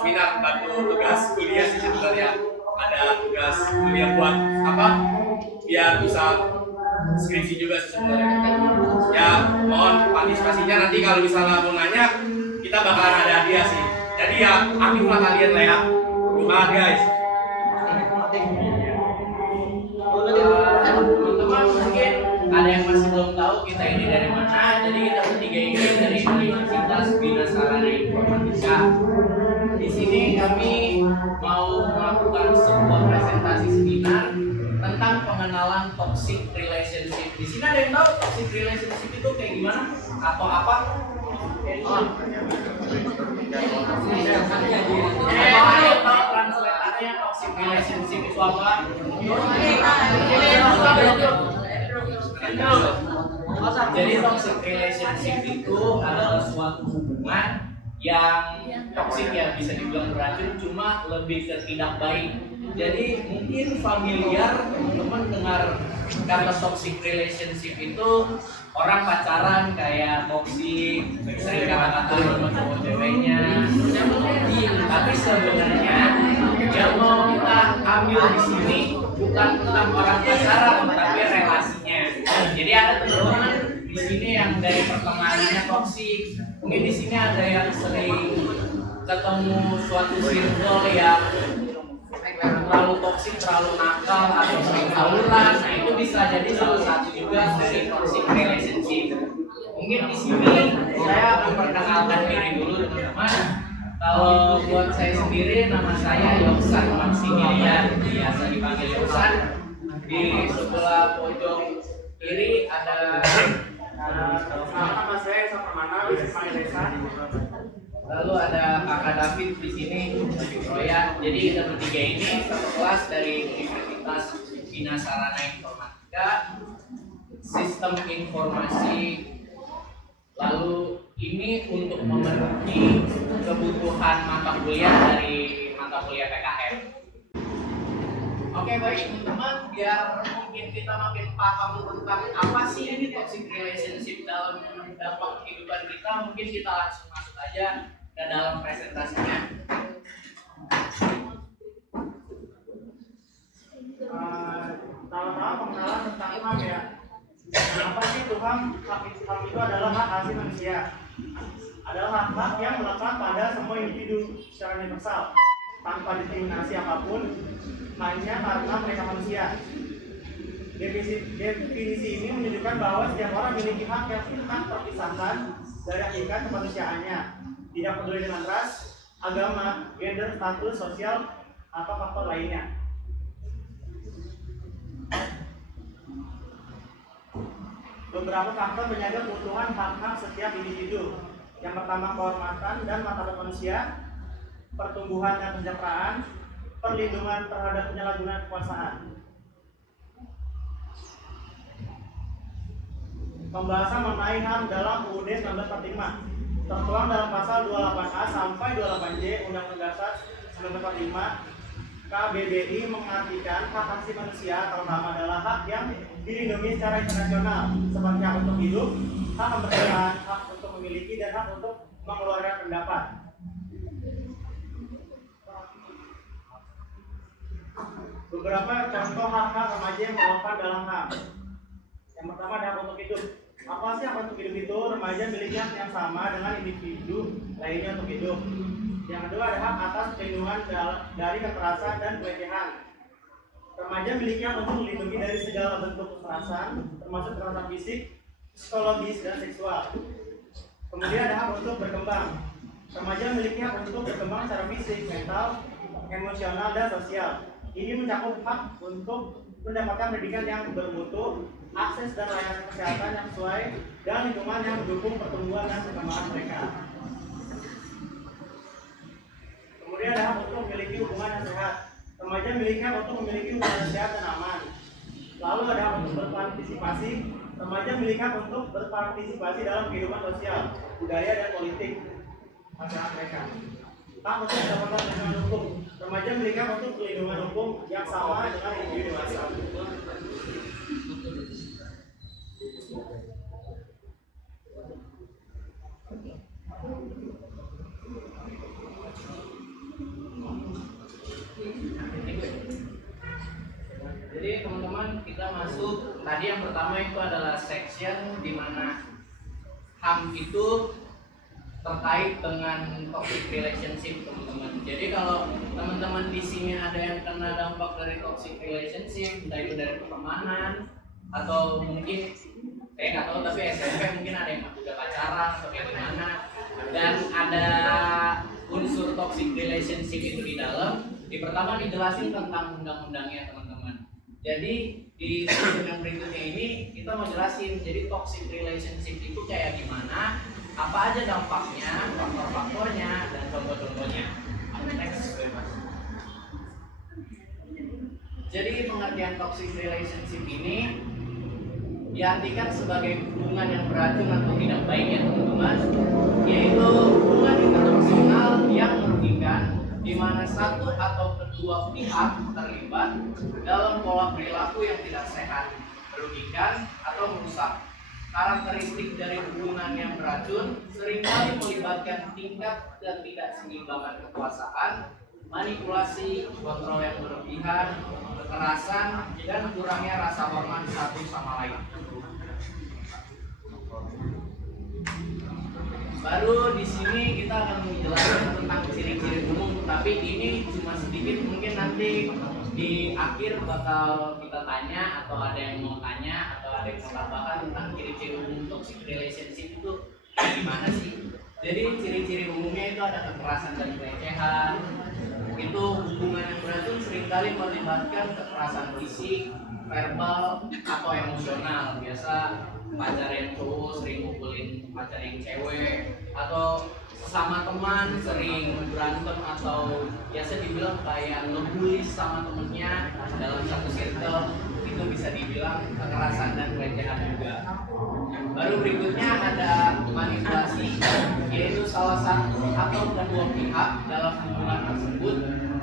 seminar bantu tugas kuliah sih sebenarnya. Ada tugas kuliah buat apa? Biar bisa skripsi juga sih sebenarnya. Ya mohon partisipasinya, nanti kalau misalnya mau nanya kita bakalan ada hadiah sih. Jadi ya aktif lah kalian lah ya. Semangat guys. Teman-teman mungkin ada yang masih belum tahu kita ini dari mana. Jadi kita bertiga ini dari Universitas Bina Sarana Informatika. Di sini kami mau melakukan sebuah presentasi seminar tentang pengenalan toxic relationship. Di sini ada yang tahu toxic relationship itu kayak gimana atau apa? Translatornya toxic relationship itu apa? Jadi toxic relationship itu adalah suatu hubungan yang toksik, ya bisa dibilang beracun, cuma lebih ke tidak baik. Jadi mungkin familiar teman-teman dengar kata toxic relationship itu orang pacaran kayak toksik, sering kata-kata sama cowok ceweknya. Tapi sebenarnya yang mau kita ambil di sini bukan tentang orang pacaran, tapi relasinya. Jadi ada teman-teman di sini yang dari pertemanannya toksik. Mungkin di sini ada yang sering ketemu suatu circle yang terlalu toksik, terlalu nakal, atau sering tawuran. Nah itu bisa jadi salah satu juga dari toxic relationship. Mungkin di sini saya akan perkenalkan diri dulu teman-teman. Kalau buat saya sendiri, nama saya Yoksan Maximilian, biasa dipanggil Yoksan. Di sebelah pojok kiri ada nama saya Saparmana, dipanggil Resan. Lalu ada Kakak David di sini, David Roya. Jadi kita bertiga ini satu kelas dari Universitas Bina Sarana Informatika, Sistem Informasi. Lalu ini untuk memenuhi kebutuhan mata kuliah dari mata kuliah PKM. Oke baik teman-teman, biar mungkin kita makin paham tentang apa sih ini toxic relationship dalam dampak kehidupan kita, mungkin kita langsung masuk aja ke dalam presentasinya. Pertama-tama pengenalan tentang HAM ya. Apa sih itu HAM? HAM itu adalah hak asasi manusia. Adalah hak-hak yang melekat pada semua individu secara universal, tanpa diskriminasi apapun, hanya karena mereka manusia. Definisi ini menunjukkan bahwa setiap orang memiliki hak yang tak terpisahkan dari hakikat kemanusiaannya, tidak peduli dengan ras, agama, gender, status sosial, atau faktor lainnya. Beberapa faktor menjaga keutuhan hak-hak setiap individu. Yang pertama, kehormatan dan martabat manusia, pertumbuhan dan kesejahteraan, perlindungan terhadap penyalahgunaan kekuasaan. Pembahasan mengenai HAM dalam UUD 1945 tertuang dalam pasal 28A sampai 28J Undang-Undang Dasar 1945. KBBI mengartikan hak asasi manusia terutama adalah hak yang dilindungi secara internasional, seperti hak untuk hidup, hak kemerdekaan, hak untuk memiliki, dan hak untuk mengeluarkan pendapat. Beberapa contoh hak-hak remaja yang terdapat dalam HAM. Yang pertama ada hak untuk hidup. Apa sih hak untuk hidup itu? Remaja memiliki hak yang sama dengan individu lainnya untuk hidup. Yang kedua ada hak atas perlindungan dari kekerasan dan pelecehan. Remaja memiliki hak untuk dilindungi dari segala bentuk kekerasan, termasuk kekerasan fisik, psikologis, dan seksual. Kemudian ada hak untuk berkembang. Remaja memiliki hak untuk berkembang secara fisik, mental, emosional, dan sosial. Ini mencakup hak untuk mendapatkan pendidikan yang bermutu, akses dan layanan kesehatan yang sesuai, dan lingkungan yang mendukung pertumbuhan dan perkembangan mereka. Kemudian ada hak untuk memiliki hubungan yang sehat. Remaja memiliki hak untuk memiliki hubungan yang sehat dan aman. Lalu ada hak untuk berpartisipasi. Remaja memiliki hak untuk berpartisipasi dalam kehidupan sosial, budaya, dan politik masyarakat mereka. Hak untuk mendapatkan perlindungan hukum. Remaja memiliki hak untuk perlindungan hukum yang sama dengan individu dewasa. tadi yang pertama itu adalah section di mana HAM itu terkait dengan toxic relationship, teman-teman. Jadi kalau teman-teman di sini ada yang kena dampak dari toxic relationship, entah itu dari pertemanan atau mungkin nggak tahu, tapi SMP mungkin ada yang udah pacaran atau kayak gimana, dan ada unsur toxic relationship itu di dalam. Di pertama dijelasin tentang undang-undangnya, teman-teman. Jadi di sesi yang berikutnya ini kita mau jelasin jadi toxic relationship itu kayak gimana, apa aja dampaknya, faktor-faktornya, dan contoh-contohnya. Next. Jadi pengertian toxic relationship ini diartikan sebagai hubungan yang beracun atau tidak baik ya teman-teman, yaitu hubungan interpersonal yang merugikan di mana satu atau kedua pihak terlibat dalam pola perilaku yang tidak sehat, merugikan atau merusak. Karakteristik dari hubungan yang beracun seringkali melibatkan tingkat ketidakseimbangan kekuasaan, manipulasi, kontrol yang berlebihan, kekerasan, dan kurangnya rasa hormat satu sama lain. Baru di sini kita akan menjelaskan tentang ciri-ciri umum, tapi ini cuma sedikit, mungkin nanti di akhir bakal kita tanya atau ada yang mau tanya atau ada yang mau tambahkan tentang ciri-ciri umum toxic relationship itu gimana sih. Jadi ciri-ciri umumnya itu ada kekerasan dan pelecehan. Itu hubungan yang beracun seringkali melibatkan kekerasan fisik, verbal, atau emosional. Biasa pacar yang cowok sering mukulin pacar yang cewek, atau sesama teman sering berantem atau biasa dibilang kayak ngebully sama temennya dalam satu circle, itu bisa dibilang kekerasan dan pelecehan juga. Baru berikutnya ada manipulasi, yaitu salah satu atau kedua pihak dalam hubungan tersebut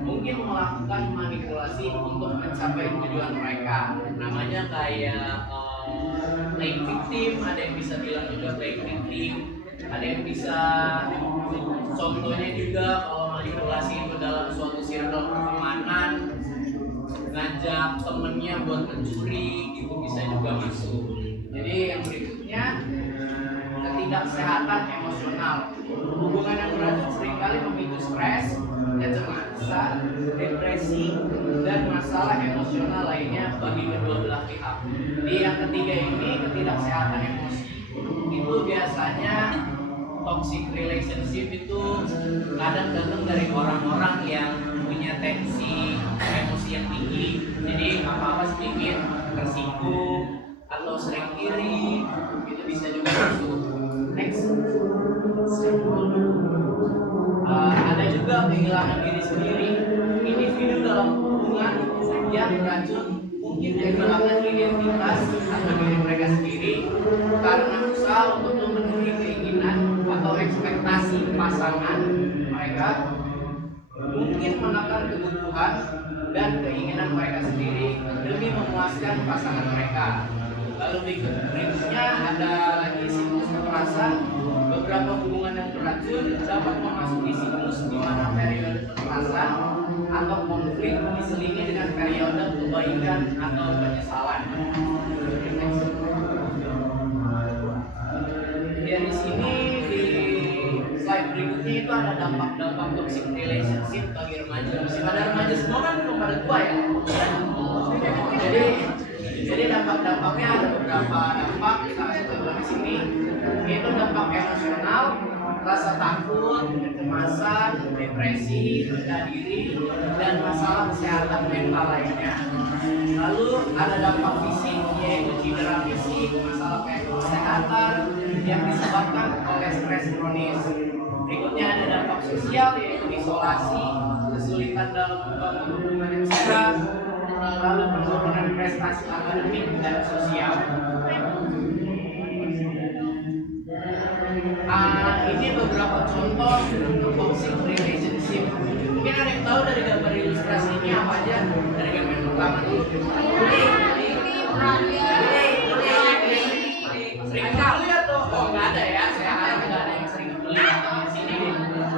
mungkin melakukan manipulasi untuk mencapai tujuan mereka. Namanya kayak playing victim, ada yang bisa bilang juga playing victim, ada yang bisa contohnya juga kalau manipulasi itu dalam suatu circle pertemanan, ngajak temennya buat mencuri, itu bisa juga masuk. Jadi yang berikutnya ketidaksehatan emosional. Hubungan yang beracun seringkali memicu stres, kecemasan, depresi, dan masalah emosional lainnya bagi kedua belah pihak. Di yang ketiga ini ketidaksehatan emosi. Itu biasanya toxic relationship itu kadang datang dari orang-orang yang punya tensi emosi yang tinggi. Jadi apa-apa sedikit tersinggung atau sering iri, itu bisa juga masuk. Next. Ada juga kehilangan diri sendiri. Individu dalam hubungan yang beracun mungkin kehilangan identitas atau diri mereka sendiri karena usaha untuk memenuhi keinginan atau ekspektasi pasangan mereka, mungkin menekan kebutuhan dan keinginan mereka sendiri demi memuaskan pasangan mereka. Lalu berikutnya ada lagi siklus kekerasan. Beberapa hubungan yang beracun dapat memasuki siklus di mana periode kekerasan atau konflik diselingi dengan periode kebaikan atau penyesalan. Dari sini di slide berikutnya itu ada dampak-dampak toxic relationship bagi remaja. Masih pada remaja semua kan, belum pada tua ya. Jadi dampak-dampaknya ada beberapa dampak, kita contoh di sini, yaitu dampak emosional, rasa takut, kecemasan, depresi, rendah diri, dan masalah kesehatan mental lainnya. Lalu ada dampak fisik, yaitu cedera fisik, masalah kesehatan yang disebabkan oleh stres kronis. Berikutnya ada dampak sosial, yaitu isolasi, kesulitan dalam membangun hubungan yang sehat, lalu penurunan prestasi akademik dan sosial. Ini beberapa contoh toxic relationship. Mungkin ada yang tahu dari gambar ilustrasi ini apa aja? Dari gambar yang pertama dulu. Sering kali atau? Oh nggak ada ya. Saya harap nggak ada yang sering beli di sini.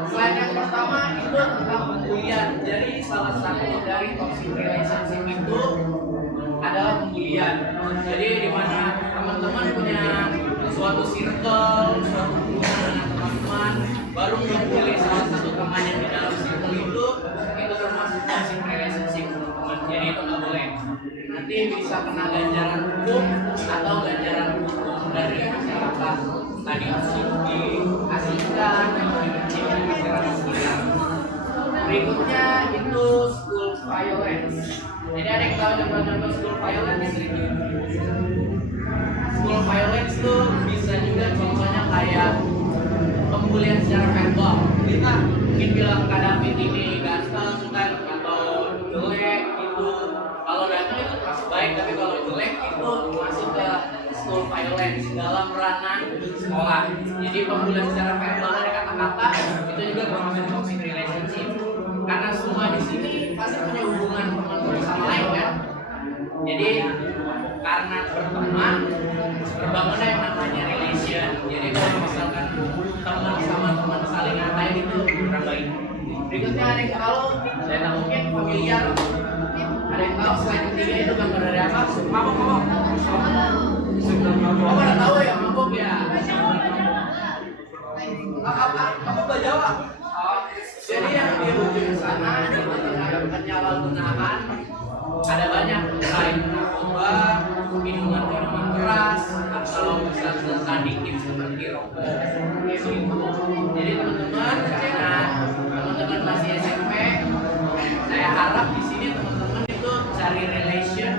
Selain yang pertama itu tentang pembulian. Jadi salah satu dari toxic relationship itu adalah pembulian. Jadi di mana teman-teman punya suatu circle, suatu hubungan dengan teman-teman, baru membuli salah satu teman yang di dalam circle itu termasuk toxic relationship teman-teman. Jadi itu nggak boleh. Nanti bisa kena ganjaran hukum atau ganjaran hukum dari masyarakat. Tadi diasingkan atau dibenci oleh masyarakat sekitar. Berikutnya itu school violence. Jadi ada yang tahu contoh-contoh school violence? School violence itu bisa juga contohnya kayak pembulian secara verbal. Kita mungkin bilang Kak David ini ganteng kan atau jelek gitu. Kalau ganteng itu masuk baik, tapi kalau jelek itu masuk ke school violence dalam ranah sekolah. Jadi pembulian secara verbal dari kata-kata itu juga termasuk toxic relationship. Karena semua di sini pasti punya hubungan teman sama lain kan. Jadi karena berteman terbangunlah yang namanya relation. Jadi kalau misalkan teman sama teman saling ngatain itu kurang baik. Berikutnya ada yang tahu, saya tahu mungkin familiar. Ada yang tahu slide ketiga itu gambar dari apa? Mabok. Oh, pada tahu ya mabok ya. Apa Jawa? Jadi yang di ujung sana di penyalahgunaan ada banyak selain narkoba, minuman keras, atau misalnya adiktif seperti rokok. Gitu. Jadi teman-teman, karena teman-teman masih SMP, saya harap di sini teman-teman itu cari relation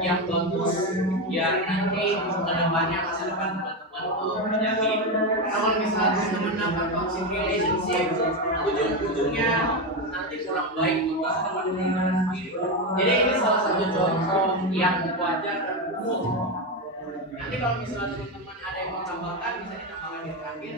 yang bagus, biar nanti kedepannya masa depan teman-teman tuh terjamin. Kalau misalnya teman-teman dapat toxic relationship, ujung-ujungnya nanti kurang baik untuk teman-teman sendiri. Jadi ini salah satu contoh yang wajar dan umum. Nanti kalau misalnya teman-teman ada yang mau tambahkan, bisa ditambahkan di terakhir.